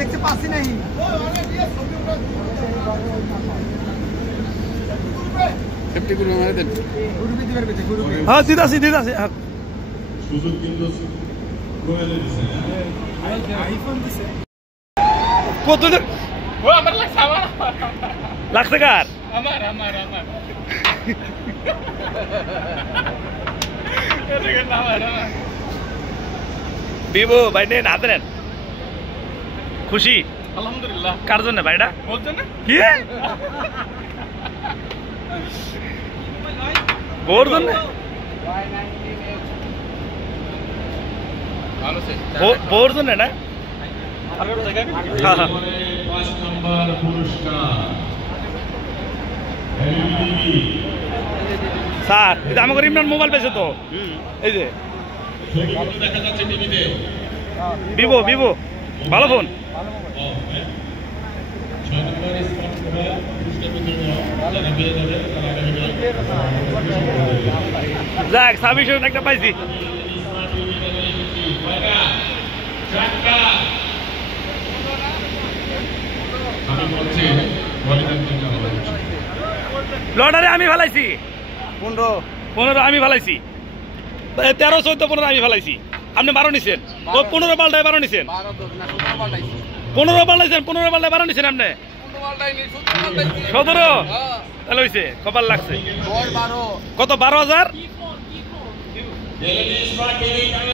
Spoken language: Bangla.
দেখতে পাচ্ছি নাই সেফটি গুলো মারে দেন গুরুবি দিবার বেতে গুরুবি হ্যাঁ দিদাসি সুযোগ কিন্তু কোয়েলে দিছে আইফোন দিছে কত ও আমার লাগছে আমার লাগছে কার আমার এটা কেন আমার বিবো ভাই নেন হাতে নেন খুশি আলহামদুলিল্লাহ কার জন্য ভাইটা বলছেন না কি বোর জন্য ভালো সে বোর জন্য না আর একটা জায়গা 5 নম্বর পুরস্কার এলইডি স্যার এটা আমাকে ইমরান মোবাইল পেয়েছে তো এই যে ছবিগুলো দেখা যাচ্ছে টিভিতে ভিভো ভালো ফোন 6 নম্বর স্মার্ট মোবাইল পুরস্কার বিতরণ যারা পেয়ে যাবে তারা আগামীকাল যাক সাবিশ একটা পাইছি স্মার্ট টিভি নিয়ে এসেছি কয়টা চারটা আমি বলছি বলিদান চিন্তা হবে লটারে আমি ফেলাইছি 15 আমি ফেলাইছি 13 14 15 আমি ফেলাইছি আপনি 12 নিছেন ও 15 পাল্টায় 12 নিছেন 15 পাল্টাইছেন 15 পাল্টায় 12 নিছেন আপনি 17 তাহলে হইছে কপাল লাগছে কত 12,000